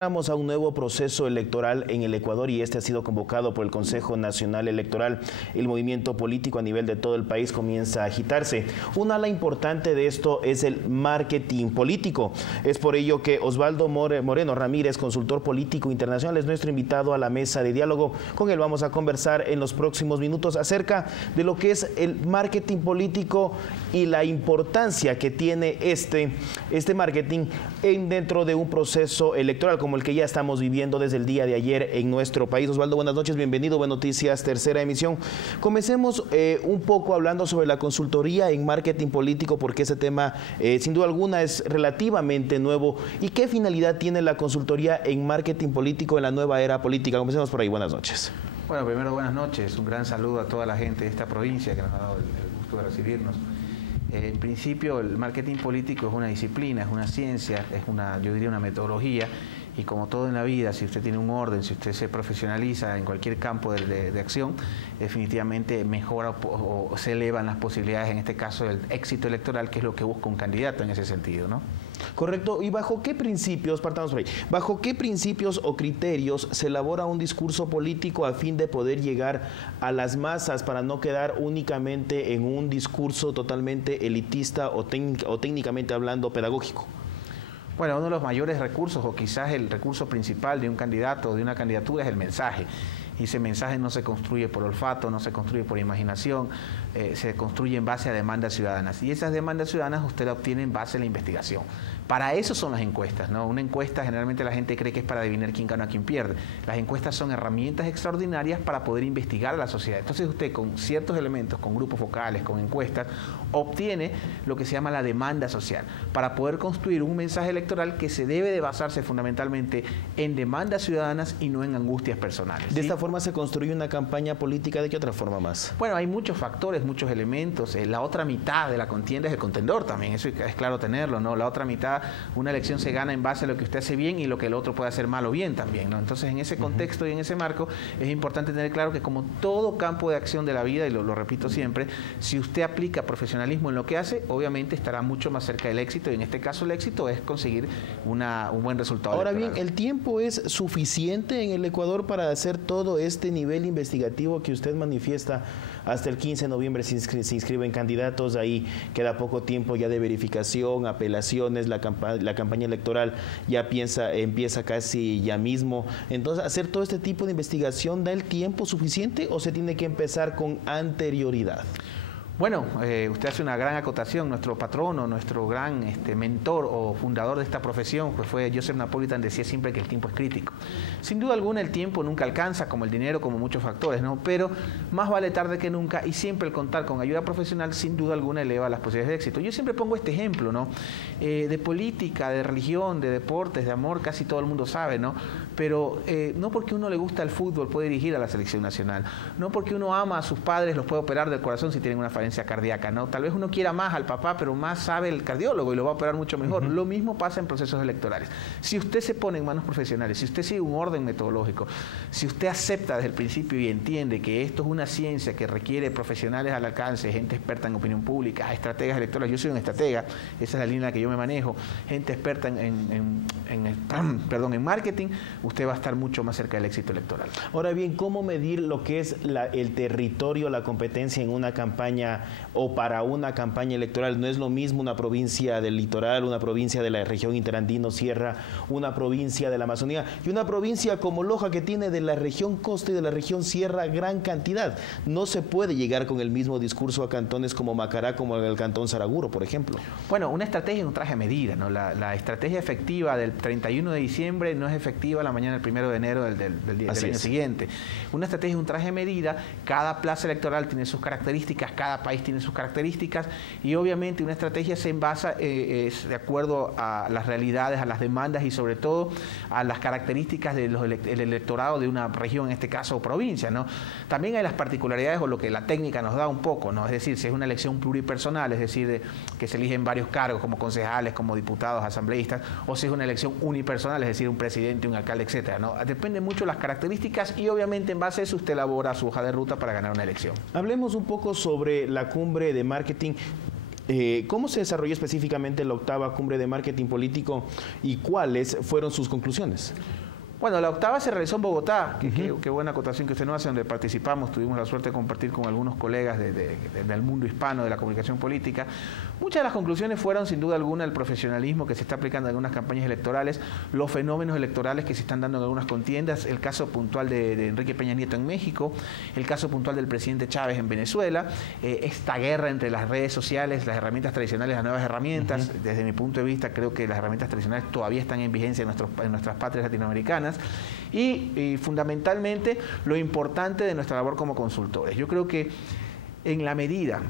Vamos a un nuevo proceso electoral en el Ecuador y este ha sido convocado por el Consejo Nacional Electoral. El movimiento político a nivel de todo el país comienza a agitarse. Un ala importante de esto es el marketing político. Es por ello que Osvaldo Moreno Ramírez, consultor político internacional, es nuestro invitado a la mesa de diálogo. Con él vamos a conversar en los próximos minutos acerca de lo que es el marketing político y la importancia que tiene este marketing dentro de un proceso electoral como el que ya estamos viviendo desde el día de ayer en nuestro país. Osvaldo, buenas noches, bienvenido, Buenas Noticias, tercera emisión. Comencemos un poco hablando sobre la consultoría en marketing político, porque ese tema sin duda alguna es relativamente nuevo. ¿Y qué finalidad tiene la consultoría en marketing político en la nueva era política? Comencemos por ahí, buenas noches. Bueno, primero buenas noches, un gran saludo a toda la gente de esta provincia que nos ha dado el gusto de recibirnos. En principio, el marketing político es una disciplina, es una ciencia, es yo diría una metodología, y como todo en la vida, si usted tiene un orden, si usted se profesionaliza en cualquier campo de acción, definitivamente mejora o se elevan las posibilidades, en este caso, del éxito electoral, que es lo que busca un candidato en ese sentido, ¿no? Correcto. ¿Y bajo qué principios, partamos por ahí, bajo qué principios o criterios se elabora un discurso político a fin de poder llegar a las masas para no quedar únicamente en un discurso totalmente elitista o técnicamente hablando pedagógico? Bueno, uno de los mayores recursos, o quizás el recurso principal de un candidato o de una candidatura, es el mensaje. Y ese mensaje no se construye por olfato, no se construye por imaginación, se construye en base a demandas ciudadanas. Y esas demandas ciudadanas usted la obtiene en base a la investigación. Para eso son las encuestas, ¿no? Una encuesta generalmente la gente cree que es para adivinar quién gana o quién pierde. Las encuestas son herramientas extraordinarias para poder investigar a la sociedad. Entonces usted con ciertos elementos, con grupos focales, con encuestas, obtiene lo que se llama la demanda social, para poder construir un mensaje electoral que se debe de basarse fundamentalmente en demandas ciudadanas y no en angustias personales, ¿sí? De esta forma se construye una campaña política. ¿De qué otra forma más? Bueno, hay muchos factores, muchos elementos. La otra mitad de la contienda es el contendor también, eso es claro tenerlo, ¿no? La otra mitad, una elección se gana en base a lo que usted hace bien y lo que el otro puede hacer mal o bien también, ¿no? Entonces, en ese contexto y en ese marco, es importante tener claro que como todo campo de acción de la vida, y lo repito siempre, si usted aplica profesionalismo en lo que hace, obviamente estará mucho más cerca del éxito, y en este caso el éxito es conseguir un buen resultado. Ahora electoral. bien, ¿el tiempo es suficiente en el Ecuador para hacer todo este nivel investigativo que usted manifiesta? Hasta el 15 de noviembre se inscriben candidatos, ahí queda poco tiempo ya de verificación, apelaciones, la campaña electoral ya empieza casi ya mismo. Entonces, ¿hacer todo este tipo de investigación da el tiempo suficiente o se tiene que empezar con anterioridad? Bueno, usted hace una gran acotación. Nuestro patrono, nuestro gran mentor o fundador de esta profesión, pues fue Joseph Napolitan, decía siempre que el tiempo es crítico. Sin duda alguna el tiempo nunca alcanza, como el dinero, como muchos factores, ¿no? Pero más vale tarde que nunca, y siempre el contar con ayuda profesional sin duda alguna eleva las posibilidades de éxito. Yo siempre pongo este ejemplo, ¿no? De política, de religión, de deportes, de amor, casi todo el mundo sabe, ¿no? Pero no porque uno le gusta el fútbol puede dirigir a la selección nacional, no porque uno ama a sus padres los puede operar del corazón si tienen una falencia cardíaca, ¿no? Tal vez uno quiera más al papá, pero más sabe el cardiólogo y lo va a operar mucho mejor. Lo mismo pasa en procesos electorales. Si usted se pone en manos profesionales, si usted sigue un orden metodológico, si usted acepta desde el principio y entiende que esto es una ciencia que requiere profesionales al alcance, gente experta en opinión pública, estrategas electorales, yo soy un estratega, esa es la línea en la que yo me manejo, gente experta en marketing, usted va a estar mucho más cerca del éxito electoral. Ahora bien, ¿cómo medir lo que es el territorio, la competencia en una campaña o para una campaña electoral? No es lo mismo una provincia del litoral, una provincia de la región interandino sierra, una provincia de la Amazonía y una provincia como Loja, que tiene de la región costa y de la región sierra gran cantidad. No se puede llegar con el mismo discurso a cantones como Macará, como el cantón Saraguro, por ejemplo. Bueno, una estrategia es un traje a medida, ¿no? La estrategia efectiva del 31 de diciembre no es efectiva la mañana del 1 de enero del año siguiente. Una estrategia es un traje a medida, cada plaza electoral tiene sus características, cada país tiene sus características, y obviamente una estrategia se basa de acuerdo a las realidades, a las demandas y sobre todo a las características del electorado de una región, en este caso provincia, ¿no? También hay las particularidades o lo que la técnica nos da un poco, ¿no? Es decir, si es una elección pluripersonal, es decir, que se eligen varios cargos como concejales, como diputados, asambleístas, o si es una elección unipersonal, es decir, un presidente, un alcalde, etcétera, ¿no? Depende mucho de las características y obviamente en base a eso usted elabora su hoja de ruta para ganar una elección. Hablemos un poco sobre la cumbre de marketing. ¿Cómo se desarrolló específicamente la 8ª Cumbre de Marketing Político y cuáles fueron sus conclusiones? Bueno, la 8ª se realizó en Bogotá, qué buena acotación que usted nos hace, donde participamos, tuvimos la suerte de compartir con algunos colegas del mundo hispano de la comunicación política. Muchas de las conclusiones fueron, sin duda alguna, el profesionalismo que se está aplicando en algunas campañas electorales, los fenómenos electorales que se están dando en algunas contiendas, el caso puntual de Enrique Peña Nieto en México, el caso puntual del presidente Chávez en Venezuela, esta guerra entre las redes sociales, las herramientas tradicionales, las nuevas herramientas. Desde mi punto de vista, creo que las herramientas tradicionales todavía están en vigencia en nuestras patrias latinoamericanas. Y fundamentalmente lo importante de nuestra labor como consultores. Yo creo que en la medida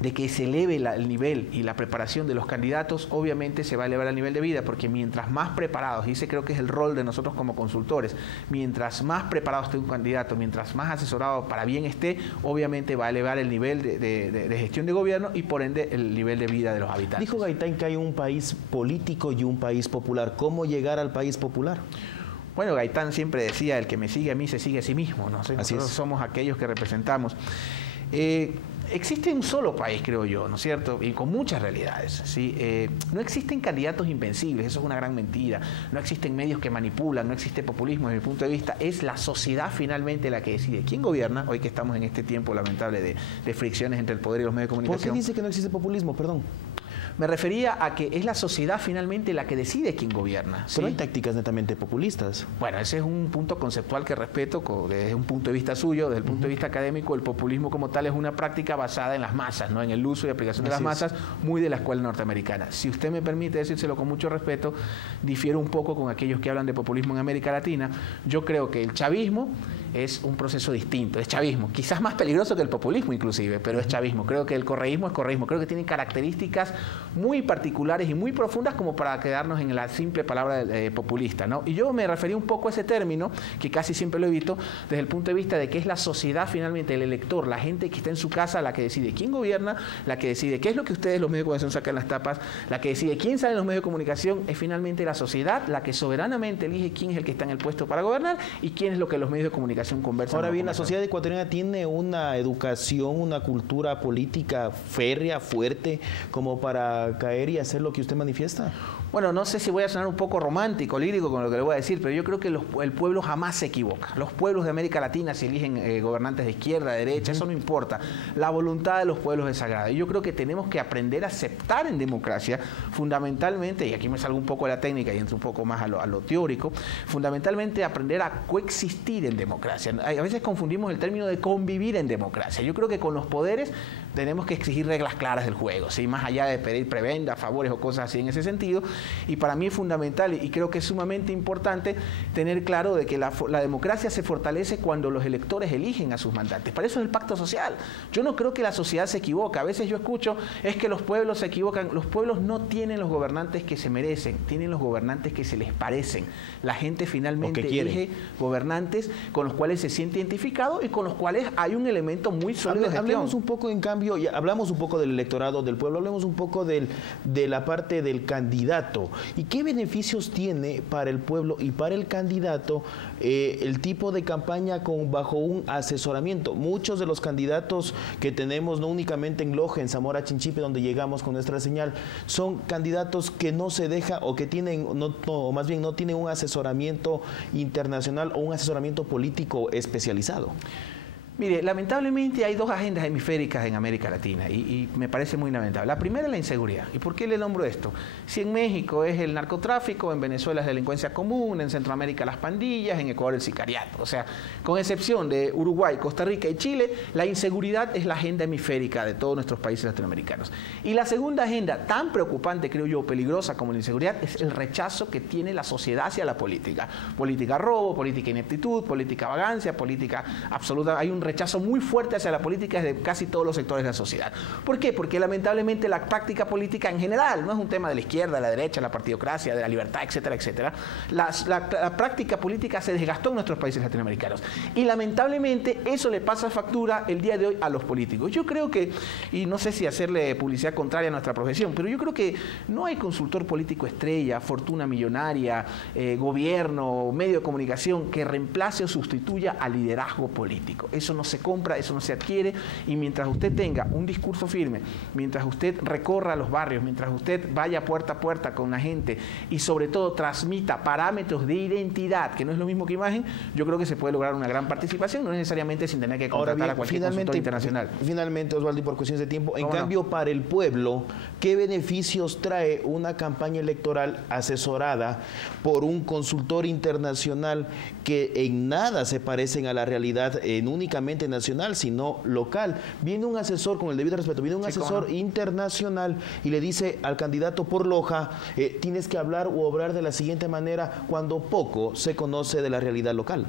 de que se eleve el nivel y la preparación de los candidatos, obviamente se va a elevar el nivel de vida, porque mientras más preparados, y ese creo que es el rol de nosotros como consultores, mientras más preparado esté un candidato, mientras más asesorado para bien esté, obviamente va a elevar el nivel de gestión de gobierno y por ende el nivel de vida de los habitantes. Dijo Gaitán que hay un país político y un país popular. ¿Cómo llegar al país popular? Bueno, Gaitán siempre decía, el que me sigue a mí se sigue a sí mismo, ¿no? Nosotros somos aquellos que representamos. Existe un solo país, creo yo, ¿no es cierto? Y con muchas realidades, ¿sí? No existen candidatos invencibles, eso es una gran mentira. No existen medios que manipulan, no existe populismo desde mi punto de vista. Es la sociedad finalmente la que decide quién gobierna, hoy que estamos en este tiempo lamentable de fricciones entre el poder y los medios de comunicación. ¿Por qué dice que no existe populismo? Perdón. Me refería a que es la sociedad finalmente la que decide quién gobierna. ¿Sí? Pero hay tácticas netamente populistas. Bueno, ese es un punto conceptual que respeto desde un punto de vista suyo, desde el punto de vista académico. El populismo como tal es una práctica basada en las masas, ¿no? En el uso y aplicación de las masas, muy de la escuela norteamericana. Si usted me permite decírselo con mucho respeto, difiero un poco con aquellos que hablan de populismo en América Latina. Yo creo que el chavismo es un proceso distinto, es chavismo, quizás más peligroso que el populismo inclusive, pero es chavismo. Creo que el correísmo es correísmo, creo que tiene características muy particulares y muy profundas como para quedarnos en la simple palabra populista, ¿no? Y yo me refería un poco a ese término, que casi siempre lo evito, desde el punto de vista de que es la sociedad finalmente, el elector, la gente que está en su casa, la que decide quién gobierna, la que decide qué es lo que ustedes los medios de comunicación sacan en las tapas, la que decide quién sale en los medios de comunicación, es finalmente la sociedad la que soberanamente elige quién es el que está en el puesto para gobernar y quién es lo que los medios de comunicación conversan. Ahora bien, la sociedad ecuatoriana tiene una educación, una cultura política férrea, fuerte, como para caer y hacer lo que usted manifiesta. Bueno, no sé si voy a sonar un poco romántico, lírico con lo que le voy a decir, pero yo creo que el pueblo jamás se equivoca. Los pueblos de América Latina, si eligen gobernantes de izquierda, de derecha, eso no importa. La voluntad de los pueblos es sagrada. Y yo creo que tenemos que aprender a aceptar en democracia, fundamentalmente, y aquí me salgo un poco de la técnica y entro un poco más a lo teórico, fundamentalmente aprender a coexistir en democracia. A veces confundimos el término de convivir en democracia. Yo creo que con los poderes tenemos que exigir reglas claras del juego, ¿sí? Más allá de pedir prebendas, favores o cosas así en ese sentido. Y para mí es fundamental y creo que es sumamente importante tener claro de que la democracia se fortalece cuando los electores eligen a sus mandantes. Para eso es el pacto social. Yo no creo que la sociedad se equivoca. A veces yo escucho, es que los pueblos se equivocan. Los pueblos no tienen los gobernantes que se merecen, tienen los gobernantes que se les parecen. La gente finalmente elige gobernantes con los cuales se siente identificado y con los cuales hay un elemento muy sólido de gestión. Hablemos un poco, en cambio, hablamos un poco del electorado del pueblo, hablemos un poco de la parte del candidato. ¿Y qué beneficios tiene para el pueblo y para el candidato el tipo de campaña bajo un asesoramiento? Muchos de los candidatos que tenemos, no únicamente en Loja, en Zamora Chinchipe, donde llegamos con nuestra señal, son candidatos que no se deja o que tienen, o más bien no tienen un asesoramiento internacional o un asesoramiento político especializado. Mire, lamentablemente hay dos agendas hemisféricas en América Latina y me parece muy lamentable. La primera es la inseguridad. ¿Y por qué le nombro esto? Si en México es el narcotráfico, en Venezuela es delincuencia común, en Centroamérica las pandillas, en Ecuador el sicariato. O sea, con excepción de Uruguay, Costa Rica y Chile, la inseguridad es la agenda hemisférica de todos nuestros países latinoamericanos. Y la segunda agenda, tan preocupante, creo yo, peligrosa como la inseguridad, es el rechazo que tiene la sociedad hacia la política. Política robo, política ineptitud, política vagancia, política absoluta. Hay un rechazo muy fuerte hacia la política desde casi todos los sectores de la sociedad. ¿Por qué? Porque lamentablemente la práctica política en general, no es un tema de la izquierda, de la derecha, la partidocracia, de la libertad, etcétera, etcétera. La práctica política se desgastó en nuestros países latinoamericanos. Y lamentablemente eso le pasa factura el día de hoy a los políticos. Yo creo que, y no sé si hacerle publicidad contraria a nuestra profesión, pero yo creo que no hay consultor político estrella, fortuna millonaria, gobierno, medio de comunicación que reemplace o sustituya al liderazgo político. Eso no se compra, eso no se adquiere, y mientras usted tenga un discurso firme, mientras usted recorra los barrios, mientras usted vaya puerta a puerta con la gente y sobre todo transmita parámetros de identidad, que no es lo mismo que imagen, yo creo que se puede lograr una gran participación, no necesariamente sin tener que contratar a cualquier consultor internacional. Finalmente, Osvaldo, y por cuestiones de tiempo, en cambio, para el pueblo, ¿qué beneficios trae una campaña electoral asesorada por un consultor internacional que en nada se parecen a la realidad únicamente nacional, sino local? Viene un asesor, con el debido respeto, viene un asesor internacional y le dice al candidato por Loja, tienes que hablar o obrar de la siguiente manera, cuando poco se conoce de la realidad local.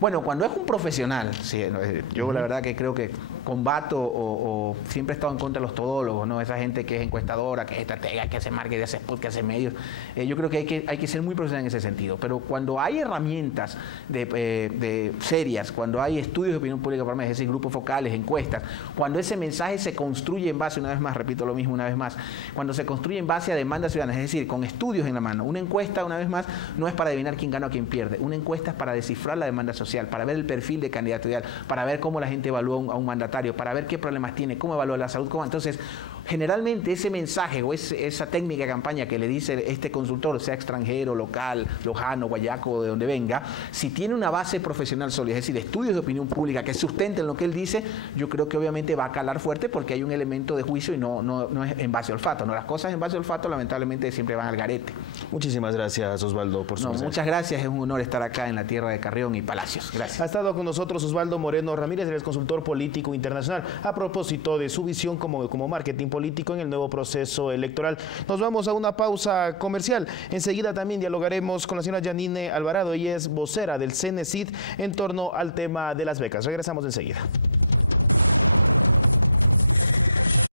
Bueno, cuando es un profesional, sí, yo la verdad que creo que combato o siempre he estado en contra de los todólogos, ¿no? Esa gente que es encuestadora, que es estratega, que hace marketing, que hace spot, que hace medios. Yo creo que hay que ser muy profesional en ese sentido. Pero cuando hay herramientas de serias, cuando hay estudios de opinión pública, es decir, grupos focales, encuestas, cuando ese mensaje se construye en base, una vez más, repito lo mismo una vez más, cuando se construye en base a demandas ciudadanas, es decir, con estudios en la mano. Una encuesta, una vez más, no es para adivinar quién gana o quién pierde. Una encuesta es para descifrar la demanda social, para ver el perfil de candidato ideal, para ver cómo la gente evalúa a un mandatario, para ver qué problemas tiene, cómo evalúa la salud, cómo. Entonces, generalmente ese mensaje o esa técnica de campaña que le dice este consultor, sea extranjero, local, lojano, guayaco, de donde venga, si tiene una base profesional sólida, es decir, estudios de opinión pública que sustenten lo que él dice, yo creo que obviamente va a calar fuerte porque hay un elemento de juicio y no es en base a olfato. No, las cosas en base a olfato lamentablemente siempre van al garete. Muchísimas gracias, Osvaldo, por su mensaje. Muchas gracias, es un honor estar acá en la tierra de Carrión y Palacios. Gracias. Ha estado con nosotros Osvaldo Moreno Ramírez, él es consultor político internacional, a propósito de su visión como marketing político en el nuevo proceso electoral. Nos vamos a una pausa comercial. Enseguida también dialogaremos con la señora Yanine Alvarado, ella es vocera del CENESID en torno al tema de las becas. Regresamos enseguida.